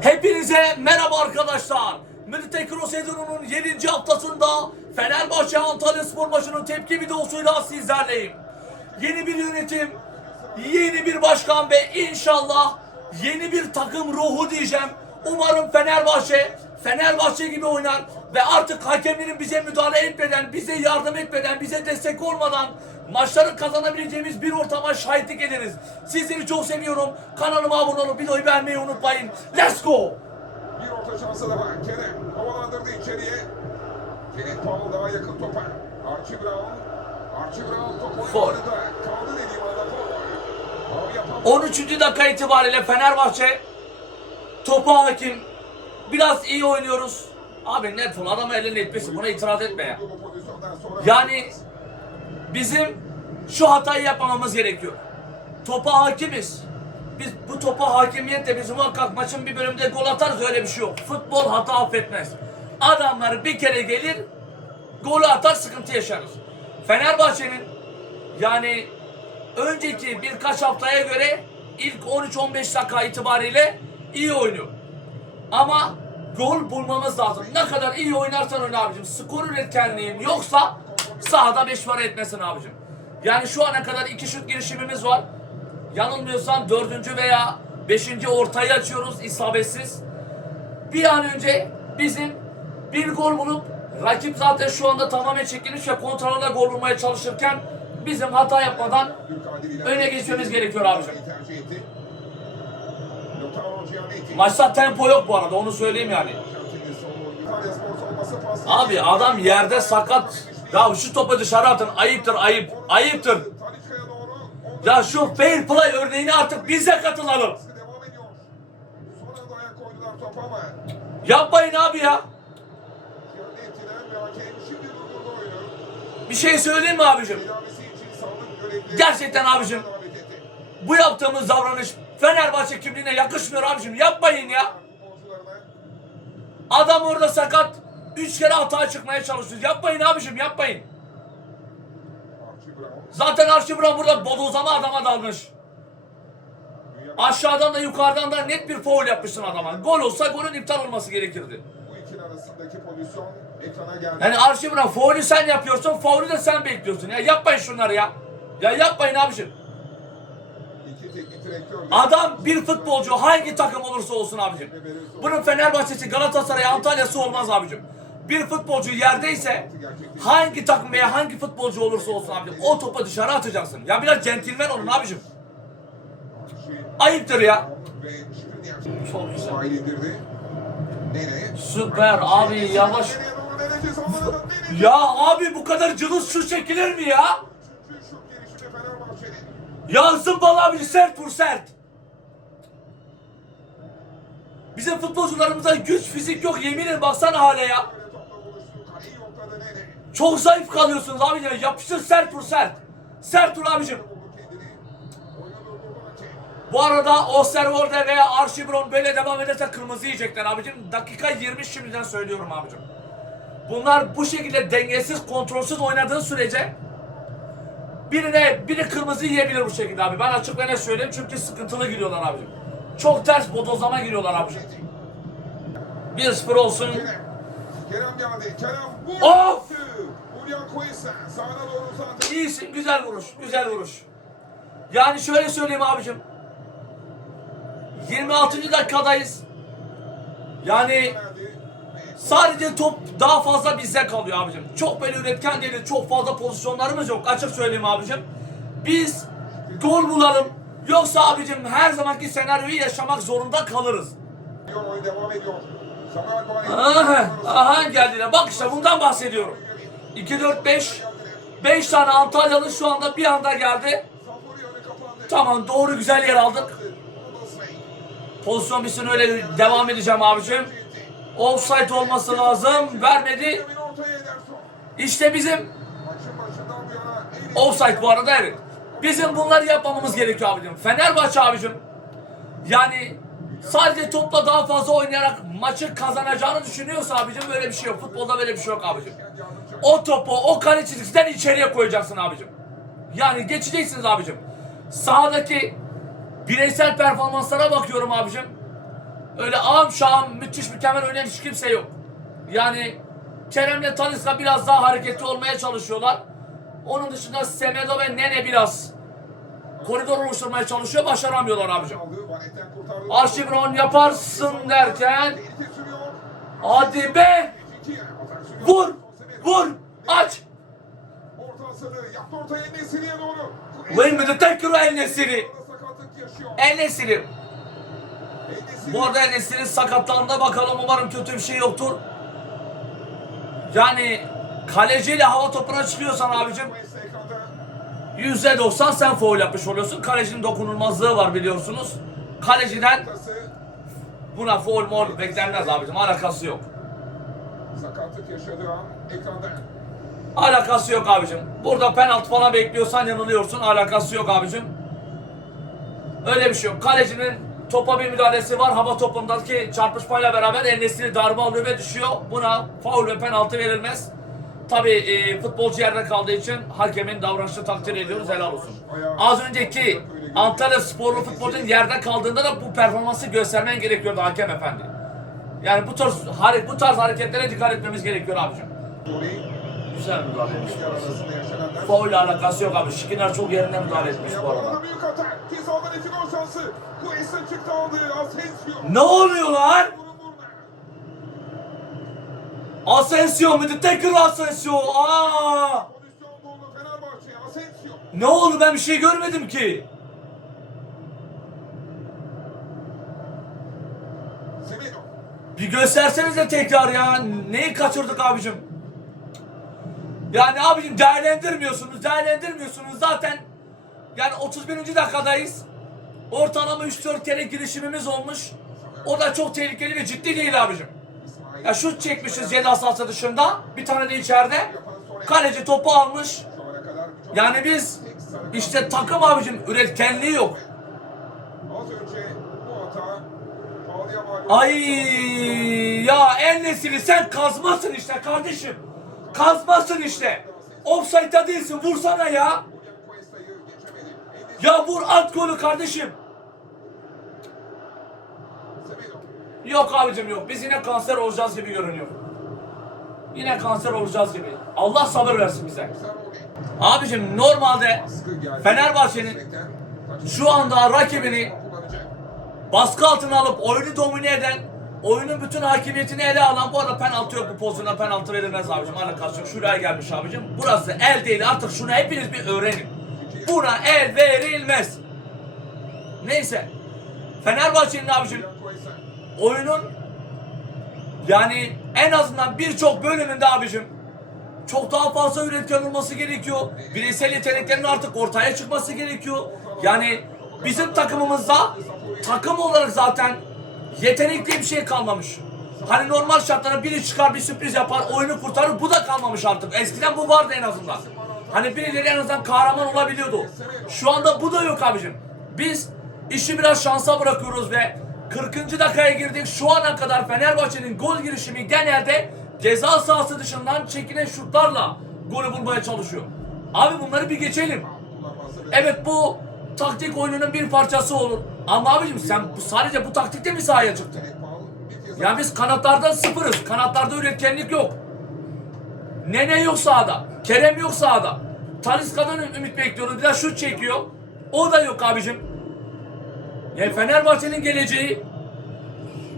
Hepinize merhaba arkadaşlar. Milite Cross sezonunun 7. haftasında Fenerbahçe Antalya Spor maçının tepki videosuyla sizlerleyim. Yeni bir yönetim, yeni bir başkan ve inşallah yeni bir takım ruhu diyeceğim. Umarım Fenerbahçe Fenerbahçe gibi oynar ve artık hakemlerin bize müdahale etmeden, bize yardım etmeden, bize destek olmadan maçları kazanabileceğimiz bir ortama şahitlik ederiz. Sizleri çok seviyorum. Kanalıma abone olup videoyu beğenmeyi unutmayın. Let's go! Bir orta şansı daha. Kerem havalandırdı içeriye. Kenneth Paul daha yakın topa. Archie Brown. Archie Brown top Foul. oyunlarında. Kaldı dediğim anda yapan 13. dakika itibariyle Fenerbahçe topa hakim. Biraz iyi oynuyoruz. Abi net full adam elini etmesin buna itiraz etme ya. Yani bizim şu hatayı yapmamamız gerekiyor. Topa hakimiz. Biz bu topa hakimiyetle biz muhakkak maçın bir bölümünde gol atarız öyle bir şey yok. Futbol hata affetmez. Adamlar bir kere gelir golü atar sıkıntı yaşarız. Fenerbahçe'nin yani önceki birkaç haftaya göre ilk 13-15 dakika itibariyle iyi oynuyor. Ama gol bulmamız lazım. Ne kadar iyi oynarsan oyna abicim. Skor üretkenliğin yoksa sahada 5 para etmesin abicim. Yani şu ana kadar iki şut girişimimiz var. Yanılmıyorsam dördüncü veya beşinci ortayı açıyoruz isabetsiz. Bir an önce bizim bir gol bulup rakip zaten şu anda tamamen çekilmiş ve kontrolde gol bulmaya çalışırken bizim hata yapmadan öne geçmemiz gerekiyor abicim. Maçta tempo yok bu arada onu söyleyeyim yani. Abi adam yerde sakat. Ya şu topu dışarı atın. Ayıptır ayıp. Ayıptır. Ya şu fair play örneğini artık biz de katılalım. Topa. Yapmayın abi ya. Bir şey söyleyeyim mi abicim? Gerçekten abicim. Bu yaptığımız davranış Fenerbahçe kimliğine yakışmıyor abicim. Yapmayın ya. Adam orada sakat. Üç kere hata çıkmaya çalışıyor. Yapmayın abicim yapmayın. Zaten Archie Brown burada bodozlama adama dalmış. Aşağıdan da yukarıdan da net bir foul yapmışsın adama. Gol olsa golün iptal olması gerekirdi. bu ikili arasındaki pozisyon ekrana geldi. Yani Archie Brown faulü sen yapıyorsun, faulü de sen bekliyorsun. Ya yapmayın şunları ya. Ya yapmayın abicim. Adam bir futbolcu hangi takım olursa olsun abicim. Bunun Fenerbahçe'si, Galatasaray, Antalya'sı olmaz abicim. Bir futbolcu yerdeyse hangi takım veya hangi futbolcu olursa olsun abicim o topu dışarı atacaksın. Ya biraz centilmen olun abicim. Ayıptır ya. Çok güzel. Süper abi yavaş. Ya abi bu kadar cılız şu çekilir mi ya? Üçüncü şut gelişinde Fenerbahçe'nin. Yansın bana abi sert vur sert. Bizim futbolcularımızda güç fizik yok yemin ederim baksana hale ya. Çok zayıf kalıyorsunuz abi ya. Yapıştır sert vur sert. Sert vur abicim. Bu arada Osterwolde veya Archibron böyle devam ederse kırmızı yiyecekler abicim. Dakika 20 şimdiden söylüyorum abicim. Bunlar bu şekilde dengesiz, kontrolsüz oynadığı sürece birine biri kırmızı yiyebilir bu şekilde abi. Ben açık ve net söyleyeyim çünkü sıkıntılı giriyorlar abicim. Çok ters bodozlama giriyorlar abicim. 1-0 olsun. Kerem. Geldi. Kerem. Of! İyisin, güzel vuruş, güzel vuruş. Yani şöyle söyleyeyim abicim. 26. dakikadayız. Yani sadece top daha fazla bizde kalıyor abicim. Çok böyle üretken değiliz, çok fazla pozisyonlarımız yok. Açık söyleyeyim abicim. Biz gol bulalım. Yoksa abicim her zamanki senaryoyu yaşamak zorunda kalırız. Oyun devam ediyor. Aha, aha geldiler. Bak işte bundan bahsediyorum. 2-4-5. 5 tane Antalyalı şu anda bir anda geldi. Tamam doğru güzel yer aldık. Pozisyon bitsin öyle devam edeceğim abicim. Offside olması lazım. Vermedi. İşte bizim offside bu arada evet. Bizim bunları yapmamamız gerekiyor abicim. Fenerbahçe abicim. Yani sadece topla daha fazla oynayarak maçı kazanacağını düşünüyorsa abicim böyle bir şey yok. Futbolda böyle bir şey yok abicim. O topu o kale çizgisinden içeriye koyacaksın abicim. Yani geçeceksiniz abicim. Sahadaki bireysel performanslara bakıyorum abicim. Öyle ağam şahım müthiş mükemmel oynayan hiç kimse yok. Yani Kerem'le Talisca biraz daha hareketli olmaya çalışıyorlar. Onun dışında Semedo ve Nene biraz koridor oluşturmaya çalışıyor. Başaramıyorlar abicim. Brown yaparsın derken hadi be vur vur aç. Doğru. Vay mı tekrar El Nesiri. El Nesiri. Bu arada El Nesiri'nin sakatlığında bakalım umarım kötü bir şey yoktur. Yani kaleciyle hava topuna çıkıyorsan abicim Quest ekranda. %90 sen foul yapmış oluyorsun. Kalecinin dokunulmazlığı var biliyorsunuz. Kaleciden buna foul mol beklenmez abicim. Alakası yok. Sakatlık yaşadığı an ekranda. Alakası yok abicim. Burada penaltı falan bekliyorsan yanılıyorsun. Alakası yok abicim. Öyle bir şey yok. Kalecinin topa bir müdahalesi var. Hava topundaki çarpışmayla beraber elnesini darbe alıyor ve düşüyor. Buna faul ve penaltı verilmez. Tabi futbolcu yerde kaldığı için hakemin davranışını takdir ediyoruz. Helal olsun. Az önceki Antalya sporlu futbolcunun yerde kaldığında da bu performansı göstermen gerekiyordu hakem efendi. Yani bu tarz, bu tarz hareketlere dikkat etmemiz gerekiyor abicim. Güzel müdahale etmiş. yaşananlar. Foul alakası yok abi. Şikiner çok yerinde müdahale etmiş bu arada. Ne oluyor lan? Asensio mu? Tekrar Asensio. Aa! Ne oldu ben bir şey görmedim ki. Bir göstersenize tekrar ya. Neyi kaçırdık abicim? Yani abicim değerlendirmiyorsunuz, değerlendirmiyorsunuz. Zaten yani 31. dakikadayız. Ortalama 3-4 kere girişimimiz olmuş. O da çok tehlikeli ve ciddi değil abicim. Ya şut çekmişiz ceza sahası dışında. Bir tane de içeride. Kaleci topu almış. Yani biz işte takım abicim üretkenliği yok. Ay ya en nesili sen kazmasın işte kardeşim. Kazmasın işte. Offside'da değilsin vursana ya. Ya vur at golü kardeşim. Yok abicim yok. Biz yine kanser olacağız gibi görünüyor. Yine kanser olacağız gibi. Allah sabır versin bize. Abicim normalde. Fenerbahçe'nin şu anda rakibini baskı altına alıp oyunu domine eden, oyunun bütün hakimiyetini ele alan bu arada penaltı yok bu pozisyonda penaltı verilmez abicim. Alakası yok. Şuraya gelmiş abicim. Burası el değil artık şunu hepiniz bir öğrenin. Buna el verilmez. Neyse. Fenerbahçe'nin abicim oyunun yani en azından birçok bölümünde abicim çok daha fazla üretken olması gerekiyor. Bireysel yeteneklerin artık ortaya çıkması gerekiyor. Yani bizim takımımızda takım olarak zaten yetenekli bir şey kalmamış. Hani normal şartlarda biri çıkar bir sürpriz yapar oyunu kurtarır bu da kalmamış artık. Eskiden bu vardı en azından. Hani birileri en azından kahraman olabiliyordu. Şu anda bu da yok abicim. Biz işi biraz şansa bırakıyoruz ve 40. dakikaya girdik. Şu ana kadar Fenerbahçe'nin gol girişimi genelde ceza sahası dışından çekilen şutlarla golü bulmaya çalışıyor. Abi bunları bir geçelim. Evet bu taktik oyununun bir parçası olur. Ama abicim sen sadece bu taktikte mi sahaya çıktın? Yani biz kanatlarda sıfırız. Kanatlarda üretkenlik yok. Nene yok sahada. Kerem yok sahada. Talisca'dan ümit bekliyoruz. Bir de şut çekiyor. O da yok abicim. Yani Fenerbahçe'nin geleceği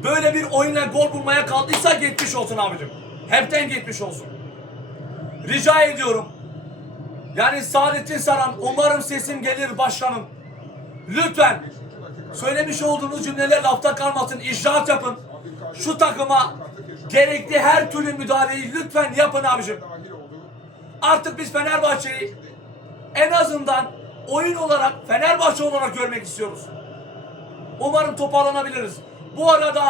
böyle bir oyunla gol bulmaya kaldıysa geçmiş olsun abicim. Hepten geçmiş olsun. Rica ediyorum. Yani Saadettin Saran umarım sesim gelir başkanım. Lütfen. Söylemiş olduğunuz cümleler lafta kalmasın. İcraat yapın. Şu takıma gerekli her türlü müdahaleyi lütfen yapın abicim. Artık biz Fenerbahçe'yi en azından oyun olarak Fenerbahçe olarak görmek istiyoruz. Umarım toparlanabiliriz. Bu arada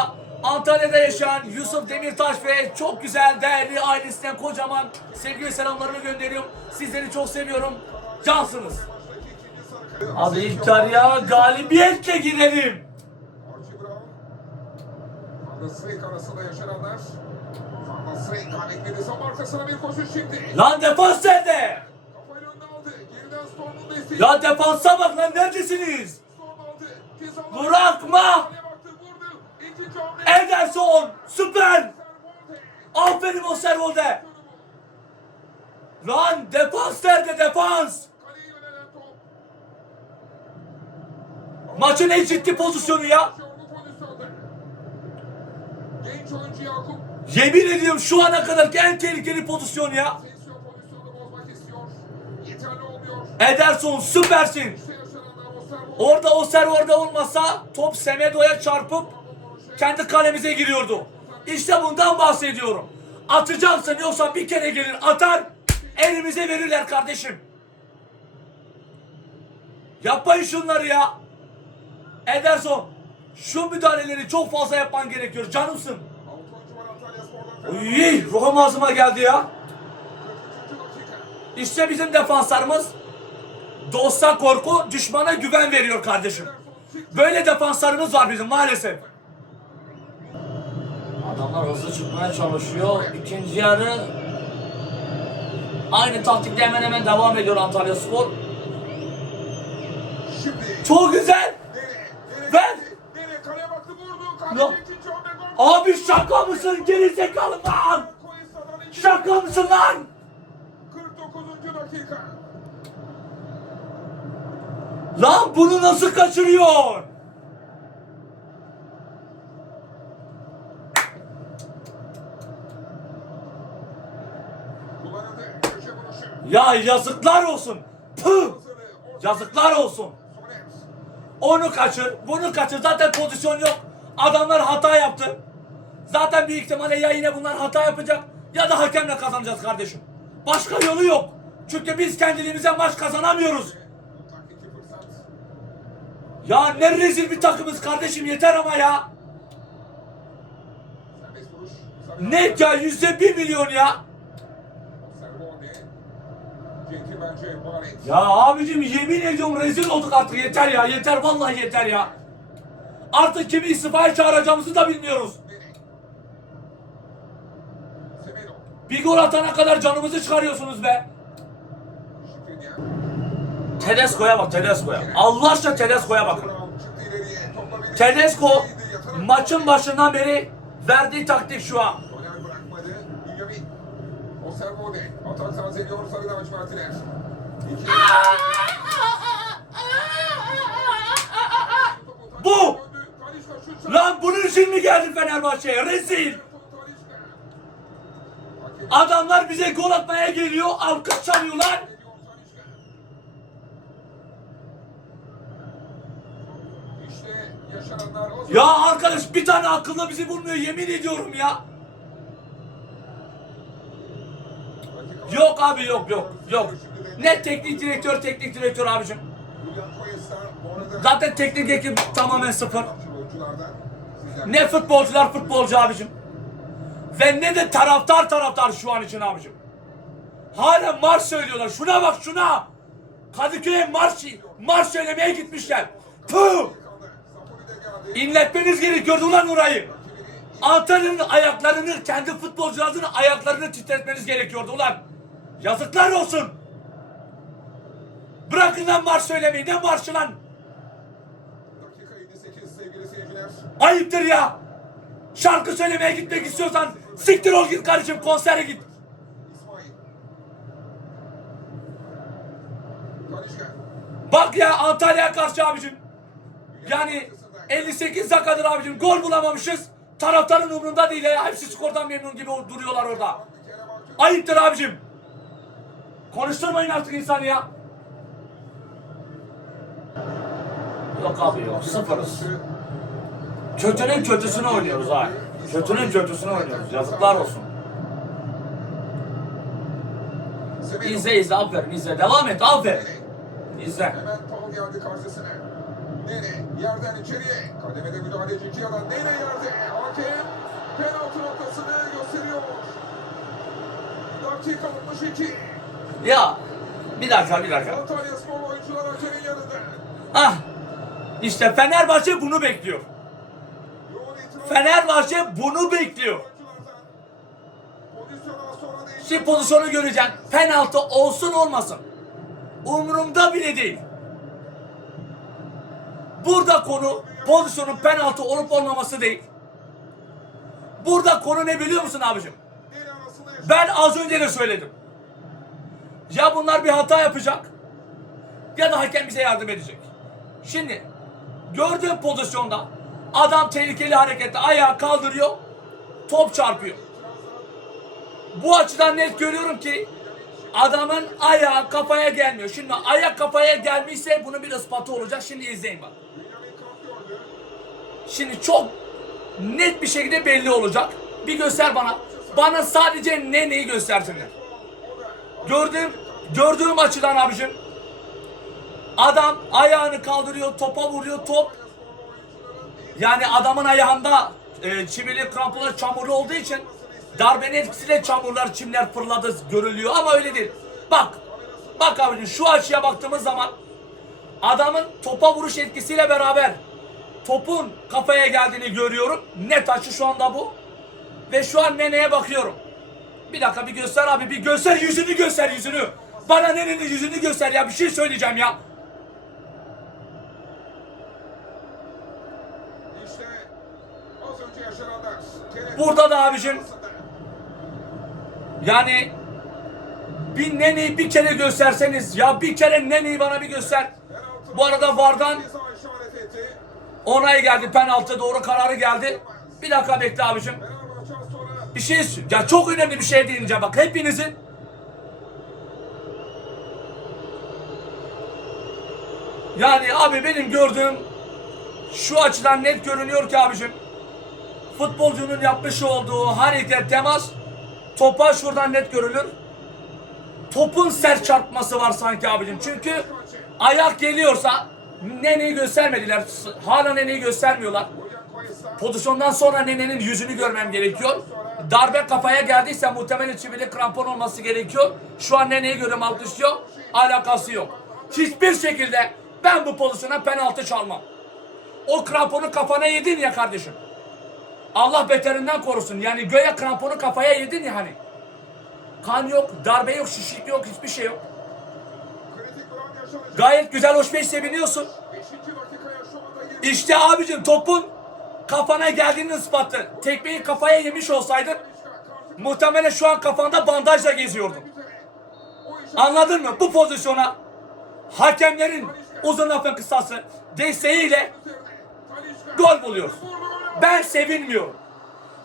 Antalya'da yaşayan Yusuf Demirtaş ve çok güzel değerli ailesinden kocaman sevgili selamlarımı gönderiyorum. Sizleri çok seviyorum. Cansınız. Abi İlker galibiyetle şimdi. Lan defans nerede? Ya defansa bak lan neredesiniz? Bırakma! Ederson süper. Aferin o servolde. Lan defans nerede defans? Maçın en ciddi pozisyonu ya. Yemin ediyorum şu ana kadar en tehlikeli pozisyon ya. Ederson süpersin. Yaşananlar o servo. Orada olmasa top Semedo'ya çarpıp kendi kalemize giriyordu. İşte bundan bahsediyorum. Atacaksın yoksa bir kere gelir atar elimize verirler kardeşim. Yapmayın şunları ya. Ederson şu müdahaleleri çok fazla yapman gerekiyor canımsın. Uy, ruhum ağzıma geldi ya. 43. dakika. İşte bizim defanslarımız dosta korku, düşmana güven veriyor kardeşim. Böyle defanslarımız var bizim maalesef. Adamlar hızlı çıkmaya çalışıyor. İkinci yarı aynı taktikle hemen hemen devam ediyor Antalya Spor. Çok güzel. Vurdu. Ya. Abi şaka mısın gerizekalı lan? Şaka mısın lan? 49. dakika. Lan bunu nasıl kaçırıyor? Ya yazıklar olsun. Orta- Yazıklar olsun. Onu kaçır, bunu kaçır. Zaten pozisyon yok. Adamlar hata yaptı. Zaten büyük ihtimalle ya yine bunlar hata yapacak ya da hakemle kazanacağız kardeşim. Başka yolu yok. Çünkü biz kendiliğimize maç kazanamıyoruz. Ya ne rezil bir takımız kardeşim yeter ama ya. Net ya yüzde bir milyon ya. Ya abicim yemin ediyorum rezil olduk artık yeter ya yeter vallahi yeter ya. Artık kimi istifaya çağıracağımızı da bilmiyoruz. Bir gol atana kadar canımızı çıkarıyorsunuz be. Tedesco'ya bak Tedesco'ya. Allah aşkına Tedesco'ya bakın. Tedesco maçın başından beri verdiği taktik şu an. Soner bırakmadı. Bünyamin. O Servone. Atak tazeliyor Sarı Lacivert İki. Bu! Lan bunun için mi geldi Fenerbahçe'ye? Rezil! Adamlar bize gol atmaya geliyor, alkış çalıyorlar. ediyor Ya arkadaş bir tane akıllı bizi bulmuyor yemin ediyorum ya. Yok abi yok yok yok. Ne teknik direktör teknik direktör abicim. Zaten teknik ekip tamamen sıfır. Ne futbolcular futbolcu abicim. Ve ne de taraftar taraftar şu an için abicim. Hala marş söylüyorlar. Şuna bak şuna. Kadıköy'e marş, marş söylemeye gitmişler. Puh! İnletmeniz gerekiyordu ulan orayı. Antalya'nın ayaklarını, kendi futbolcularının ayaklarını titretmeniz gerekiyordu ulan. Yazıklar olsun. Bırakın lan marş söylemeyi. Ne marşı lan? Dakika 58 sevgili seyirciler. Ayıptır ya. Şarkı söylemeye gitmek istiyorsan siktir ol git kardeşim konsere git. Bak ya Antalya'ya karşı abicim. Yani 58 dakikadır abicim gol bulamamışız. Taraftarın umurunda değil ya. Hepsi skordan memnun gibi duruyorlar orada. Ayıptır abicim. Konuşturmayın artık insanı ya. Yok abi yok sıfırız. Kötünün kötüsünü oynuyoruz ha. Kötünün kötüsünü oynuyoruz. Yazıklar olsun. İzle izle aferin izle. Devam et aferin. İzle. Hemen Paul geldi karşısına. Nene yerden içeriye. Kademede müdahaleci iki yalan. Nene yerde. Hakem penaltı noktasını gösteriyor. Dakika 62. Ya bir dakika bir dakika. Ah işte Fenerbahçe bunu bekliyor. Fenerbahçe bunu bekliyor. Şimdi pozisyonu göreceksin. Penaltı olsun olmasın. Umurumda bile değil. Burada konu pozisyonun penaltı olup olmaması değil. Burada konu ne biliyor musun abicim? Ben az önce de söyledim. Ya bunlar bir hata yapacak ya da hakem bize yardım edecek. Şimdi gördüğüm pozisyonda adam tehlikeli harekette ayağı kaldırıyor, top çarpıyor. Bu açıdan net görüyorum ki adamın ayağı kafaya gelmiyor. Şimdi ayak kafaya gelmişse bunun bir ispatı olacak. Şimdi izleyin bak. Şimdi çok net bir şekilde belli olacak. Bir göster bana. Bana sadece ne neyi göstersinler. Gördüğüm gördüğüm açıdan abicim. Adam ayağını kaldırıyor, topa vuruyor, top. Yani adamın ayağında e, çivili kramponlar çamurlu olduğu için darbenin etkisiyle çamurlar, çimler fırladı görülüyor ama öyle değil. Bak, bak abicim şu açıya baktığımız zaman adamın topa vuruş etkisiyle beraber topun kafaya geldiğini görüyorum. Net açı şu anda bu. Ve şu an neneye bakıyorum. Bir dakika bir göster abi bir göster yüzünü göster yüzünü. Bana nenenin yüzünü göster ya bir şey söyleyeceğim ya. Burada da abicim yani bir neneyi bir kere gösterseniz ya bir kere neneyi bana bir göster. Bu arada Vardan onay geldi penaltı doğru kararı geldi. Bir dakika bekle abicim. Bir şey ya çok önemli bir şey değineceğim bak hepinizin Yani abi benim gördüğüm şu açıdan net görünüyor ki abicim futbolcunun yapmış olduğu hareket temas topa şuradan net görülür. Topun sert çarpması var sanki abicim. Çünkü ayak geliyorsa neneyi göstermediler. Hala neneyi göstermiyorlar. Pozisyondan sonra nenenin yüzünü görmem gerekiyor. Darbe kafaya geldiyse muhtemelen çivili krampon olması gerekiyor. Şu an neneyi görüyorum alkışlıyor. Alakası yok. Hiçbir şekilde ben bu pozisyona penaltı çalmam. O kramponu kafana yedin ya kardeşim. Allah beterinden korusun. Yani göğe kramponu kafaya yedin ya hani. Kan yok, darbe yok, şişlik yok, hiçbir şey yok. Gayet güzel hoş beş seviniyorsun. 5. dakikaya şu anda girdi. İşte abicim topun kafana geldiğinin ispatı. Tekmeyi kafaya yemiş olsaydın muhtemelen şu an kafanda bandajla geziyordun. Anladın mı? Bu pozisyona hakemlerin uzun lafın kısası desteğiyle gol buluyoruz. Ben sevinmiyorum.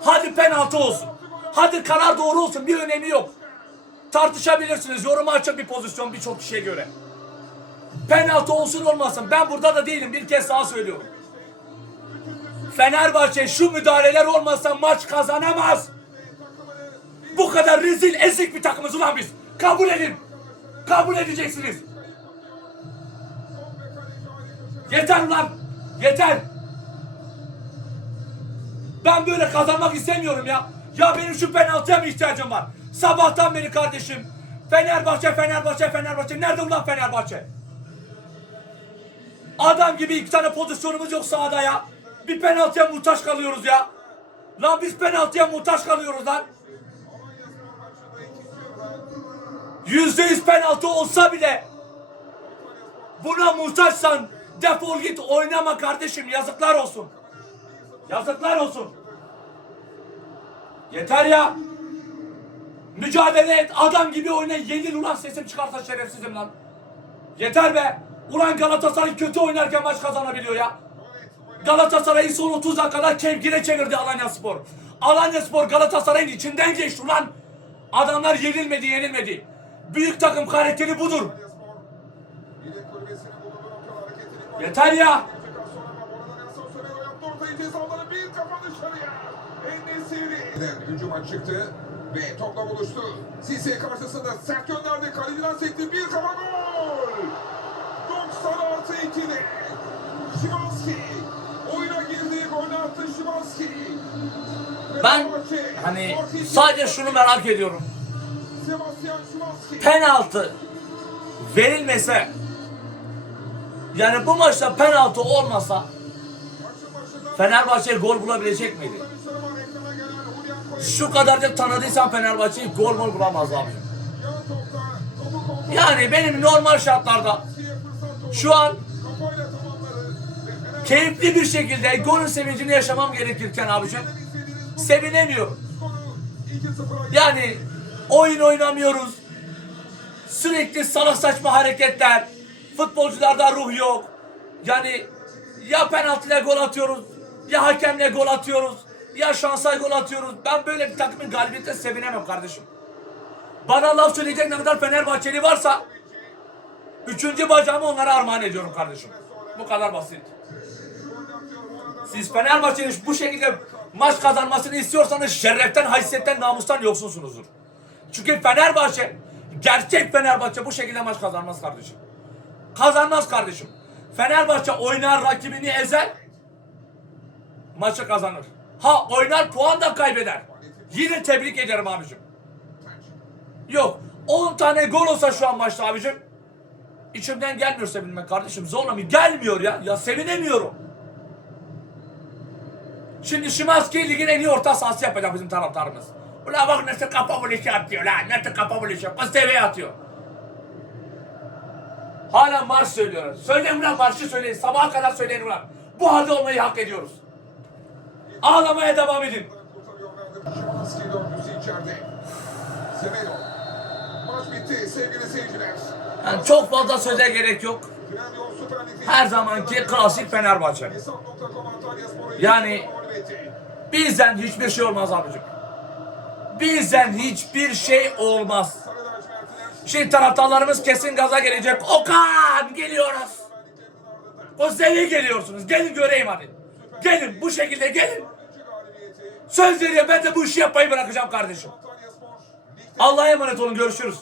Hadi penaltı olsun. Hadi karar doğru olsun. Bir önemi yok. Tartışabilirsiniz. Yoruma açık bir pozisyon birçok kişiye göre. Penaltı olsun olmasın. Ben burada da değilim. Bir kez daha söylüyorum. Fenerbahçe şu müdahaleler olmasa maç kazanamaz. Bu kadar rezil ezik bir takımız ulan biz. Kabul edin. Kabul edeceksiniz. Yeter lan. Yeter. Ben böyle kazanmak istemiyorum ya. Ya benim şu penaltıya mı ihtiyacım var? Sabahtan beri kardeşim. Fenerbahçe, Fenerbahçe, Fenerbahçe. Nerede ulan Fenerbahçe? Adam gibi iki tane pozisyonumuz yok sahada ya. Bir penaltıya muhtaç kalıyoruz ya. Lan biz penaltıya muhtaç kalıyoruz lan. Yüzde yüz penaltı olsa bile buna muhtaçsan defol git oynama kardeşim yazıklar olsun. Yazıklar olsun. Yeter ya. Mücadele et adam gibi oyna yenil ulan sesim çıkarsa şerefsizim lan. Yeter be. Ulan Galatasaray kötü oynarken maç kazanabiliyor ya. Galatasaray'ı son 30 dakikada kevgire çevirdi Alanya Spor. Alanya Spor Galatasaray'ın içinden geçti ulan. Adamlar yenilmedi yenilmedi. Büyük takım karakteri budur. Yeter ya. Hücuma çıktı ve topla buluştu. Sisi karşısında sert gönderdi. Kaleciden sekti bir kafa gol. 90 artı 2'de. Şimanski. Oyuna girdi. Golü attı Şimanski. Ben hani sadece şunu merak ediyorum. Penaltı verilmese yani bu maçta penaltı olmasa Fenerbahçe gol bulabilecek miydi? Şu kadarcık tanıdıysam Fenerbahçe'yi gol mol bulamaz abi. Yani benim normal şartlarda şu an keyifli bir şekilde golün sevincini yaşamam gerekirken abicim Sevinemiyorum. Skoru 2-0'a Yani oyun oynamıyoruz. Sürekli salak saçma hareketler. Futbolcularda ruh yok. Yani ya penaltıyla gol atıyoruz, ya hakemle gol atıyoruz, ya şansa gol atıyoruz. Ben böyle bir takımın galibiyetine sevinemem kardeşim. Bana laf söyleyecek ne kadar Fenerbahçeli varsa üçüncü bacağımı onlara armağan ediyorum kardeşim. Bu kadar basit. Siz Fenerbahçe'nin bu şekilde maç kazanmasını istiyorsanız şereften, haysiyetten, namustan yoksunsunuzdur. Çünkü Fenerbahçe, gerçek Fenerbahçe bu şekilde maç kazanmaz kardeşim. Kazanmaz kardeşim. Fenerbahçe oynar rakibini ezer, maçı kazanır. Ha oynar puan da kaybeder. Yine tebrik ederim abicim. Yok 10 tane gol olsa şu an maçta abicim. İçimden gelmiyor sevinmek kardeşim. Zorlamıyor. Gelmiyor ya. Ya sevinemiyorum. Şimdi Şimanski ligin en iyi orta sahası yapacak bizim taraftarımız. Ulan bak nasıl kafa buluşu atıyor lan. Nasıl kafa buluşu. Seviyeye atıyor. Hala marş söylüyorlar. Söyleyin ulan marşı söyleyin. Sabaha kadar söyleyin ulan. Bu halde olmayı hak ediyoruz. Ağlamaya devam edin. Yani çok fazla söze gerek yok. Her zamanki klasik Fenerbahçe. Yani-. Bizden hiçbir şey olmaz abicim. Bizden hiçbir şey olmaz. Şimdi taraftarlarımız kesin gaza gelecek. Okan geliyoruz. O seviye geliyorsunuz. Gelin göreyim hadi. Gelin bu şekilde gelin. Söz veriyorum ben de bu işi yapmayı bırakacağım kardeşim. Allah'a emanet olun görüşürüz.